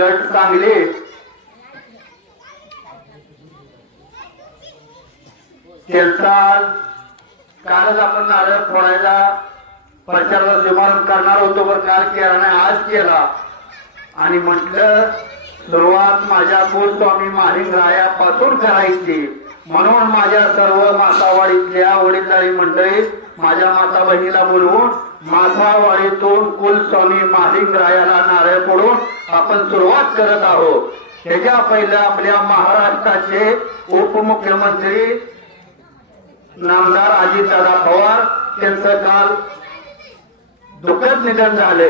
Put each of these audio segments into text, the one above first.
गट सांगली त्यांचा कालच आपण नारळ फोडायचा प्रचाराचा शुभारंभ करणार होतो, पण काल केला नाही, आज केला. आणि म्हटलं सुरुवात माझ्या गोस्वामी महालिंगरायापासून करायची. म्हणून माझ्या सर्व मासावाडीतल्या वडीलधारी मंडळी माझ्या माता बहिणीला बोलवून मासावाडीतून कुलस्वामी महालिंगरायाला नारळ फोडून आपण सुरुवात करत आहोत. त्याच्या पहिलं आपल्या महाराष्ट्राचे उपमुख्यमंत्री नामदार अजितदादा पवार त्यांचं काल दुःखद निधन झाले.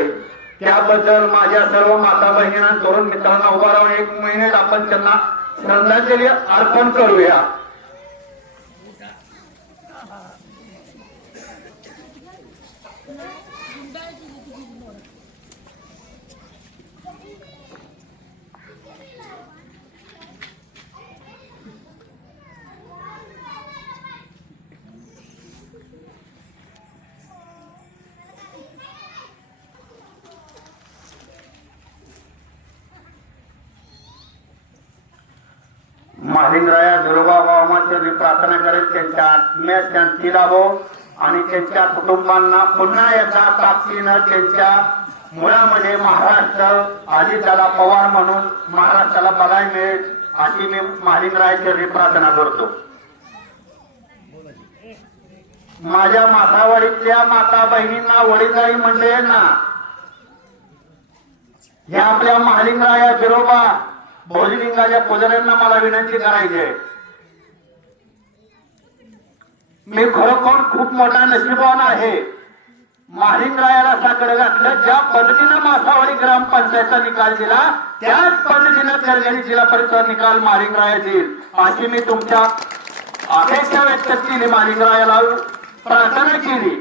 त्याबद्दल माझ्या सर्व माता बहिणींना तरुण मित्रांना उभा राहून 1 मिनिट आपण त्यांना श्रद्धांजली अर्पण करूया. महालिंगराया दुर्गाबाबांची प्रार्थना करत त्यांच्या आत्म्यात शांती लाभो आणि त्यांच्या कुटुंबांना पुन्हा एकदा ताकदीनं त्यांच्या मुळामध्ये महाराष्ट्र अजितदादा पवार म्हणून महाराष्ट्राला बघायला मिळेल अशी मी महालिंगरायाची प्रार्थना करतो. माझ्या माथावाडीतल्या माता बहिणींना वडीलधारी मंडळींना ह्या आपल्या महालिंगराया बिरोबा भोजलिंगाच्या पुजाऱ्यांना मला विनंती करायची आहे. मी खरोखर खूप मोठा नशीबवान आहे. महालिंगरायाला साकडं घातलं. ज्या पद्धतीनं मासावडी ग्रामपंचायतचा निकाल दिला त्याच पद्धतीनं कर्जनी जिल्हा परिषद निकाल महालिंगराया देईल अशी मी तुमच्या अपेक्षा व्यक्त केली. महालिंगरायाला प्रार्थना केली.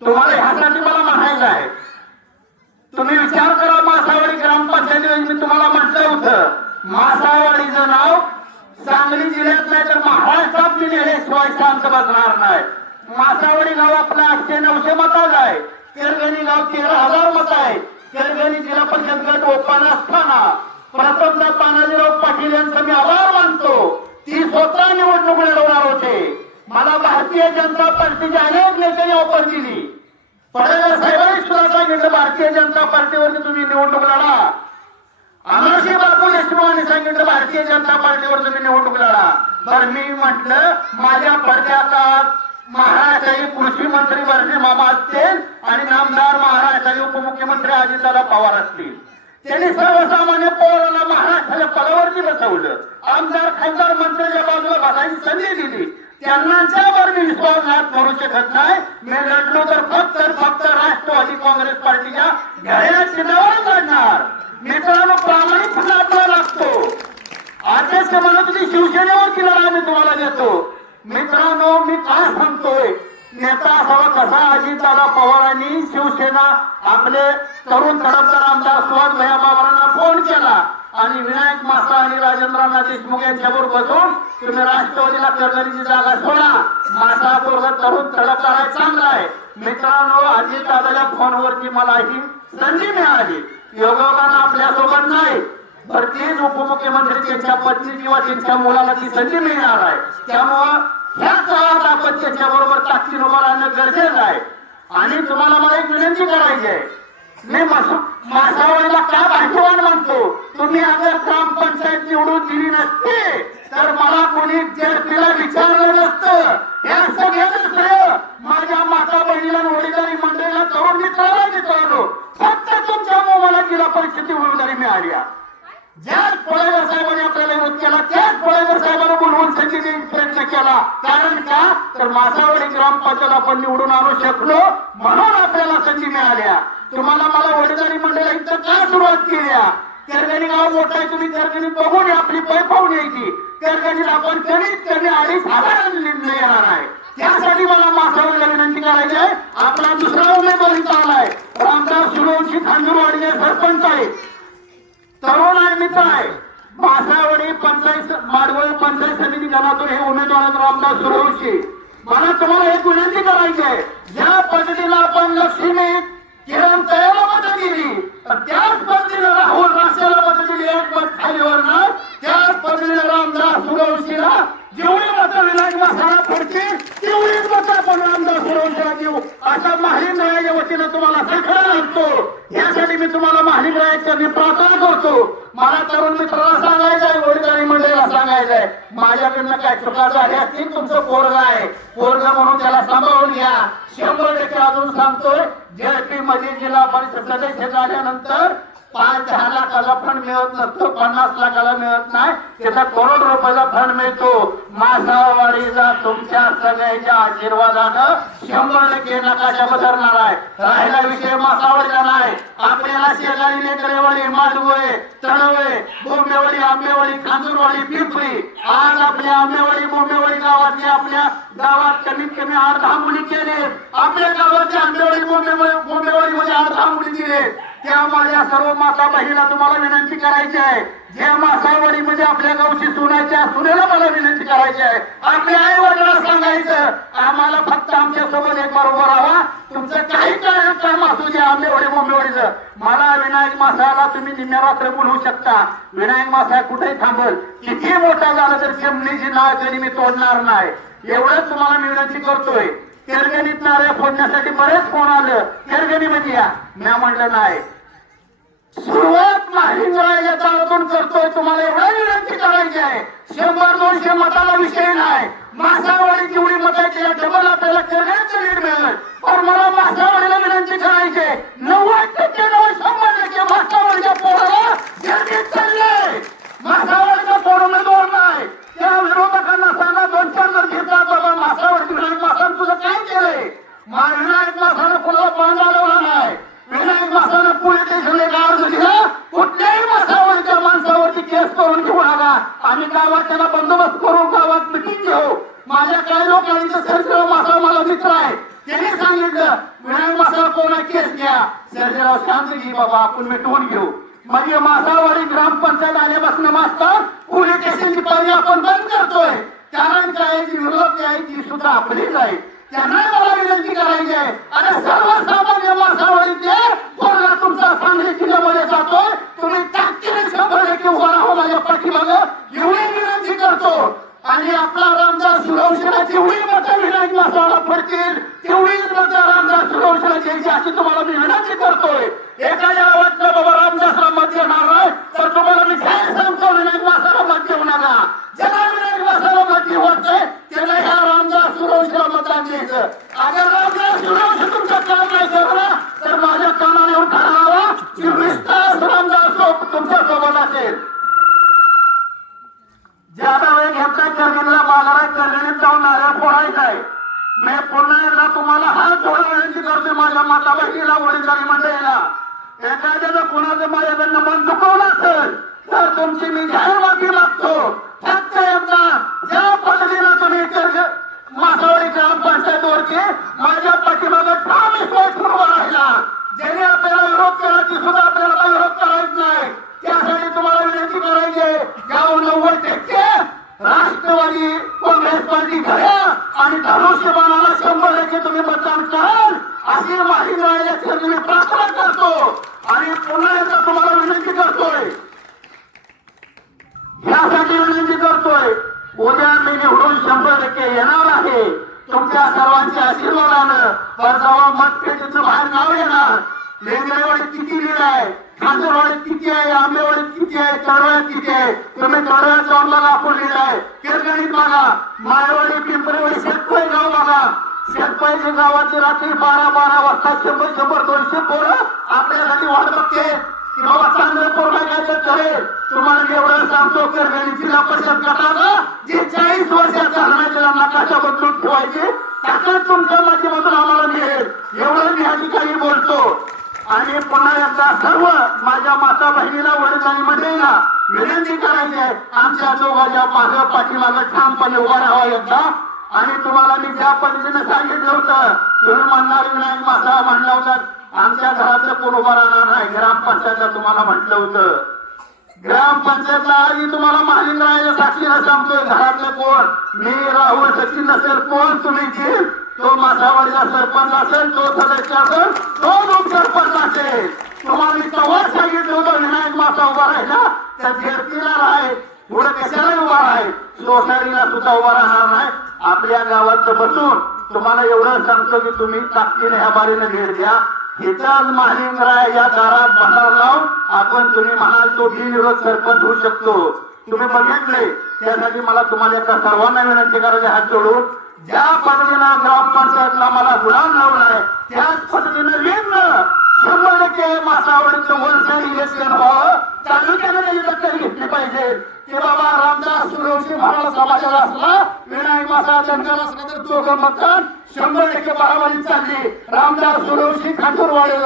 तुम्हाला ह्यासाठी मला म्हणायचं आहे, तुम्ही विचार करा. मासावडी ग्रामपंचायतीमध्ये मी तुम्हाला म्हटलं होतं मासावडीचं नाव सांगली जिल्ह्यात नाही तर महाराष्ट्रात मी नेल्याशिवाय शांत बसणार नाही. मासावडी गाव आपलं 800-900 मताच आहे. केरगणी गाव 13,000 मत आहे. केरगणी जिल्हा परिषद गट ओपन असताना प्रथमतः तानाजीराव पाटील यांचा मी आभार मानतो. ती स्वतः निवडणूक लढवणार होते. मला भारतीय जनता पार्टीच्या अनेक नेत्यांनी ऑफर दिली. पडळकर साहेबांनी सुद्धा सांगितलं भारतीय जनता पार्टीवरती तुम्ही निवडणूक लढा. अमरसिंह बापू देशमुखांनी सांगितलं भारतीय जनता पार्टीवर तुम्ही निवडणूक लढा. तर मी म्हटलं माझ्या पडत्या काळात महाराष्ट्राचे कृषी मंत्री वर्षे मामा असतील आणि नामदार महाराष्ट्राचे उपमुख्यमंत्री अजितदादा पवार असतील. त्यांनी सर्वसामान्य पवारांना महाराष्ट्राच्या पदावरती बसवलं. आमदार खासदार मंत्र्याच्या बाजूला बसायची संधी दिली. त्यांच्यावर मी विश्वासघात करू शकत नाही. मी लढलो तर फक्त राष्ट्रवादी काँग्रेस पार्टीच्या घड्याळ्या चिन्हावर लढणार. मित्रांनो प्रामाणिकपणा आपल्याला लागतो. अध्यक्ष म्हणत होती शिवसेनेवरती लढा मी तुम्हाला देतो. मित्रांनो मी काय सांगतोय, नेता असावा कसा अजितदादा पवारांनी शिवसेना आपले तरुण तडफदार आमदार सुहास भैया बाबरांना फोन केला आणि विनायक मासा आणि राजेंद्रनाथ देशमुख यांच्याबरोबर बसून तुम्ही राष्ट्रवादीला कर्जनीची जागा सोडा. मासा बरोबर तरुण तडफदार आहे, चांगला आहे. मित्रांनो अजितदादाच्या फोनवरती मला ही संधी मिळाली. योगायोगानं आपल्यासोबत नाही भरतीच उपमुख्यमंत्री त्यांच्या पत्नी किंवा त्यांच्या मुलाला ती संधी मिळणार आहे. त्यामुळं ह्या काळात आपण त्याच्या बरोबर ताकदीने उभं राहणं गरजेचं आहे. आणि तुम्हाला मला एक विनंती करायची आहे, मी मासावळीला का भाग्यवान म्हणतो. तुम्ही अगर ग्रामपंचायत निवडून दिली नसते तर मला कोणी तिला विचारलं नसतं. हे सगळ्यांचं श्रेय माझ्या माता बहिणीला वडीलधारी मंडळीला तरुण मित्राला मित्रांनो फक्त तुमच्या मोबाईलला जिल्हा परिषदेची उमेदवारी मिळाली. ज्याच पळेकर साहेबांनी आपल्याला विरोध केला त्याच पळेकर साहेबांना बोलवून संधी प्रयत्न केला. कारण का तर मासावडी ग्रामपंचायत आपण निवडून आणू शकलो म्हणून आपल्याला संधी मिळाल्या. तुम्हाला मला वडीलधारी मंडळी इथं का सुरुवात केल्या. केरगणी गाव मोठा आहे. तुम्ही केरगणी बघून आपली पै पाहून यायची. केरगणीत आपण कमीत कमी 2,500 येणार आहे. त्यासाठी मला मासावडीला विनंती करायची आहे. आपला दुसरा उमेदवार इथं आलाय रामदास सुरवशी खांदूरवाडी सरपंच आहे, तरुण आहे, मित्र आहे. मासावडी पंचायत माडवळ पंचायत समिती गणातून हे उमेदवार रामदास सुरवशी. मला तुम्हाला एक विनंती करायची आहे, ज्या पद्धतीला आपण लक्ष्मी किरण तयाला मतं दिली पण त्याच पद्धतीने राहुल राष्ट्राला पद्धतीने एक मत खालीवर ना त्याच पद्धतीने रामदास सुरवशीला जेवढी मतं विनायक मासाला पडतील तेवढीच मतं आपण रामदास सुरवशीला देऊ अशा महालिंग रायाच्या वतीनं तुम्हाला सखरा लागतो. यासाठी मी तुम्हाला महालिंग रायाच्या प्रार्थना करतो. मला तरुण मित्राला सांगायचंय, वडील मंडळीला सांगायचंय, माझ्याकडनं काय चुका झाल्या असतील, तुमचं पोरग आहे, पोरग म्हणून त्याला सांभाळून घ्या. 100% अजून सांगतोय, JP मध्ये जिल्हा परिषद सदस्य झाल्यानंतर 5-10 लाखाचा फंड मिळत नसतो, 50 लाखाला मिळत नाही, त्याचा करोड रुपयाचा फंड मिळतो. मासावाडीचा तुमच्या सगळ्याच्या आशीर्वादानं 100% नकाशा बदलणार आहे. राहिला विषय मासावाडीचा नाही, आपल्याला शेजारी लेकरेवाडी, मांडवे, तळवे, बोंबेवाडी, आंबेवाडी, खांजूरवाडी, पिंपरी, आज आपल्या आंबेवाडी बोंबेवाडी गावातल्या आपल्या गावात कमीत कमी 8-10 मुली केले. आपल्या गावातल्या आंबेवाडी बोंबेवाडी मध्ये 8-10 मुली दिले. त्या माझ्या सर्व माता बहिणीला तुम्हाला विनंती करायची आहे, ज्या मासावडी मध्ये आपल्या गावची सुनाच्या सुनेला मला विनंती करायची आहे, आपल्या आई वडिलांना सांगायचं आम्हाला फक्त आमच्या सोबत एक बार उभं राहा. तुमचं काही काम असू द्या आंबेवाडी बोंबेवाडीचं, मला विनायक मासाला तुम्ही निम्या रात्र बोलवू शकता. विनायक मासा कुठेही थांबल, किती मोठा झाला तर जमिनीची नाळ कधी मी तोडणार नाही. एवढंच तुम्हाला मी विनंती करतोय. केरगणीत नाऱ्या फोडण्यासाठी बरेच फोन आलं, केरगणीमध्ये या, मी म्हणलं नाही. सुरुवात महालिंगरायाच्या तळातून करतोय. तुम्हाला एवढा विनंती करायची आहे, 100-200 मताला विषय नाही. मासावाडी जेवढी मताची डबल आपल्याला केरगणीचं लीड मिळेल. पण मला मासावाडीला विनंती करायची आहे, 90% मासावाडीच्या पोराला केरगणीत चाललंय. मासावाडीचा पोर उमेदवार नाही. त्या विरोधकांना सांगा 2-4 जर घेतला बाबा मासावाडी विनायक मासानं तुझं काय केलंय. विनायक मासानं कोणाला बांधा लावला नाही. विनायक मासानं पोलीस स्टेशनला अर्ज दिला, कुठल्याही मासावरच्या माणसावरती केस करून घेऊ नका. आम्ही गावात त्याला बंदोबस्त करू, गावात मिटिंग घेऊ. माझ्या काही लोकांनी सर्जेराव मासा मला मित्र आहे, त्यांनी सांगितलं विनायक मासाला कोणा केस घ्या. सर्जेराव शांत घे बाबा, आपण मिटवून घेऊ. म्हणजे मासावाडी ग्रामपंचायत आल्यापासून मास्तर पोलीस स्टेशनची पाणी आपण बंद करतोय. कारण काय जी विरोध आहे ती सुद्धा आपलीच आहे. त्यांना मला विनंती करायची आहे, आणि सर्वसामान्य मासावडीचे पोरगा तुमचा सांगली जिल्ह्यामध्ये जातोय, तुम्ही ताकदीने 100% उभा राहा माझ्या पाठीमागं, एवढी विनंती करतो. आणि आपला रामदास सुरवशीला जेवढी मतं विनायक मासाला पडतील तेवढीच मतं रामदास सुरवशीला द्यायची अशी तुम्हाला मी विनंती करतोय. एखाद्या वाटलं बाबा रामदासला मत देणार नाही तर तुम्हाला मी काय सांगतो, विनायक मासाला मत देऊ नका. ज्याला विनायक मासाला मत वाटतंय त्याला ह्या रामदास सुरवशीला मतदान द्यायचं. अगर रामदास सुरवशी तुमचं काम नाही करणार तर माझ्या कानाला येऊन ठरवावा की 20 तास रामदास तुमच्या सोबत असेल. ज्यादा वेळ घेतला करगणीला बाजारात करगणीत जाऊन नारळ फोडायचा आहे. मी पुन्हा एकदा तुम्हाला हात जोडून विनंती करतोय माझ्या माता बहिणीला, वडीलधारी मंडळीला, एखाद्याला कोणाचं माझ्याकडनं मन दुखवलं असेल तर तुमची मी जाहीर माफी मागतो. फक्त एकदा ज्या पद्धतीनं तुम्ही मासावडी ग्रामपंचायतवरती माझ्या पाठीमागं ठाम उभा राहिला, ज्याने आपल्याला विरोध केला ती सुद्धा आपल्याला विरोध करायचा नाही. त्यासाठी तुम्हाला विनंती करायची आहे, गाव 90% राष्ट्रवादी काँग्रेस पार्टी घड्या आणि धनुष्यबाणाला 100% तुम्ही मतदान कराल अशी माहिती राहिल्याची मी प्रार्थना करतो. आणि पुन्हा एकदा तुम्हाला विनंती करतोय, यासाठी विनंती करतोय, उद्या मी निवडून 100% येणार आहे तुमच्या सर्वांच्या आशीर्वादानं. तर जेव्हा मतपेटीचं बाहेर नाव येणार, लेंगरेवाडीत किती लीड आहे, खांजरवाडीत किती आहे, आंबेवाडीत किती आहे, तळवळ्यात किती आहे, तुम्ही तळवळ्यात जाऊन बघा आपण लीड आहे. केरगणीत बघा, माळवाडी, पिंपरीवाडी, शेतपै गाव बघा. शेतपैच्या गावाची रात्री 12-12 वाजता 100-200 पोरं आपल्यासाठी वाट बघते की बाबा चांगलं पोरं घ्यायचं करेल. तुम्हाला एवढं सांगतो, केरगणी जिल्हा परिषद गटानं जे 40 वर्षाचा त्याला नकाशा बदलून ठेवायचे ताकद तुमच्या माध्यमातून आम्हाला मिळेल, एवढं मी या ठिकाणी बोलतो. आणि पुन्हा एकदा सर्व माझ्या माता बहिणीला, वडिलांनी मंडळीला विनंती करायची आहे, आमच्या दोघांच्या मागं पाठीमागं ठामपणे उभा राहावा एकदा. आणि तुम्हाला मी ज्या पद्धतीने सांगितलं होतं, तुम्ही म्हणणार विनायक मासा म्हणला होता, आमच्या घरातलं कोण उभा राहणार नाही. ग्रामपंचायतला तुम्हाला म्हटलं होतं, ग्रामपंचायतला आधी तुम्हाला महालिंगरायाच्या साक्षीला सांगतोय, घरातलं कोण, मी राहुल सचिन नसेल कोण तुम्ही घेईल, तो मासावाडीचा सरपंच असेल, तो सदस्य असेल, तो उपसरपंच असेल, तुम्हाला मी तेव्हाच सांगितलं होतं विनायक मासा उभा राहिला तर झेडपीला आहे पुढे कशाला उभा आहे सोसायटीला सुद्धा उभा राहणार नाही. आपल्या गावात बसून तुम्हाला एवढं सांगतो की तुम्ही ताकदीने ह्या बारीने भेट द्या. इथं महालिंगराय या दारात भंडार लावून आपण तुम्ही म्हणाल तो बिनविरोध सरपंच होऊ शकतो. तुम्ही बघितले त्यासाठी मला तुम्हाला एका सर्वांना विनंती करायची हात जोडून ज्या पद्धतीनं ग्रामपंचायतला मला गुलाम लावलाय त्याच पद्धतीनं वेगळं 100% मासावडीचं वलसड इलेक्शन व्हावं. तालुक्याने त्याची दखल घेतली पाहिजे की बाबा रामदास सुरवशी महाराज समाजाला असला विनायक मासा धनगर असला तर दोघं मतदान 100% बराबरी चालली. रामदास सुरवशी खाटूरवाडी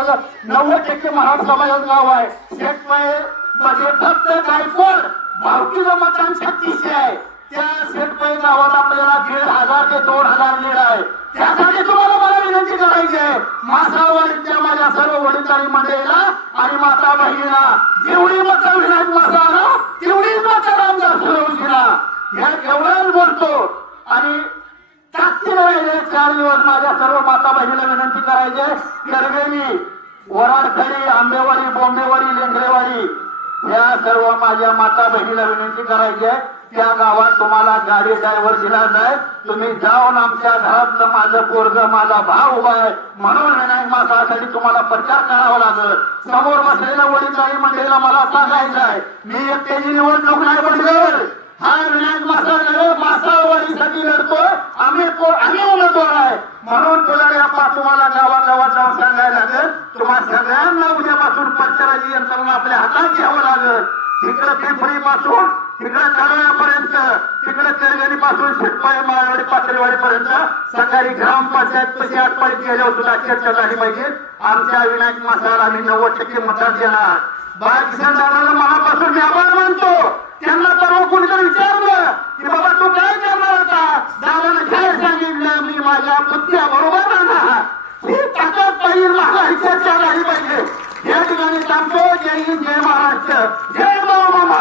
90% महाराज समाजाचं गाव आहे. शेतपळे मध्ये फक्त गायकवाड भावकीचं मतदान 36 आहे. त्या शेतपळे गावात आपल्याला 1500 ते 2000 लीड आहे. त्यासाठी तुम्हाला मला विनंती करायची आहे मासावडीच्या माझ्या सर्व वडीलधारी मंडळीला आणि माता बहिणीला जेवढी मतं विनायक मासाला तेवढीच मतं रामदास सुरवशीला ह्या एवढंच बोलतो. आणि ताकदीने राहिले 4 दिवस माझ्या सर्व माता बहिणीला विनंती करायची करवेली वराडखडी आंबेवाडी बोंबेवाडी लेंगरेवाडी या सर्व माझ्या माता बहिणीला विनंती करायची आहे त्या गावात तुम्हाला गाडी ड्रायव्हर दिला जाय. तुम्ही जाऊन आमच्या घरातलं माझं पोरग माझा भाव उभा आहे म्हणून विनायक मासासाठी तुम्हाला प्रचार करावा लागेल. समोर बसलेल्या वडीलधारी मंडळीला मला सांगायचं आहे मी एकट्याची निवडणूक नाही पडलं. हा विनायक मासावाडीसाठी लढतोय. आम्ही उमेदवार आहे म्हणून तुला तुम्हाला गावागावात जाऊन सांगायला लागेल. तुम्हाला सगळ्यांना उद्यापासून प्रचाराची यंत्रणा आपल्या हातात घ्यावं लागेल. तिकडे पिंपरी पासून तिकडे कळव्यापर्यंत तिकडे करगणी पासून शेतपाई माळवाडी पातळीवाडी पर्यंत सकाळी ग्रामपंचायत कशी आठवडीत गेल्या सुद्धा चर्चा झाली पाहिजे. आमच्या विनायक मासाला आम्ही 90% मतदान देणार. बाळकिशन दादाला मनापासून मी आभार मानतो. त्यांना परवा कोणीतरी विचारलं की बाबा तू काय करणार होता दादाने काय सांगितलं मी माझ्या बुद्ध्या बरोबर राहणार. ही ताकद पाहिजे मला चर्चा झाली पाहिजे. या ठिकाणी थांबतो. जय हिंद जय महाराष्ट्र जय मामा.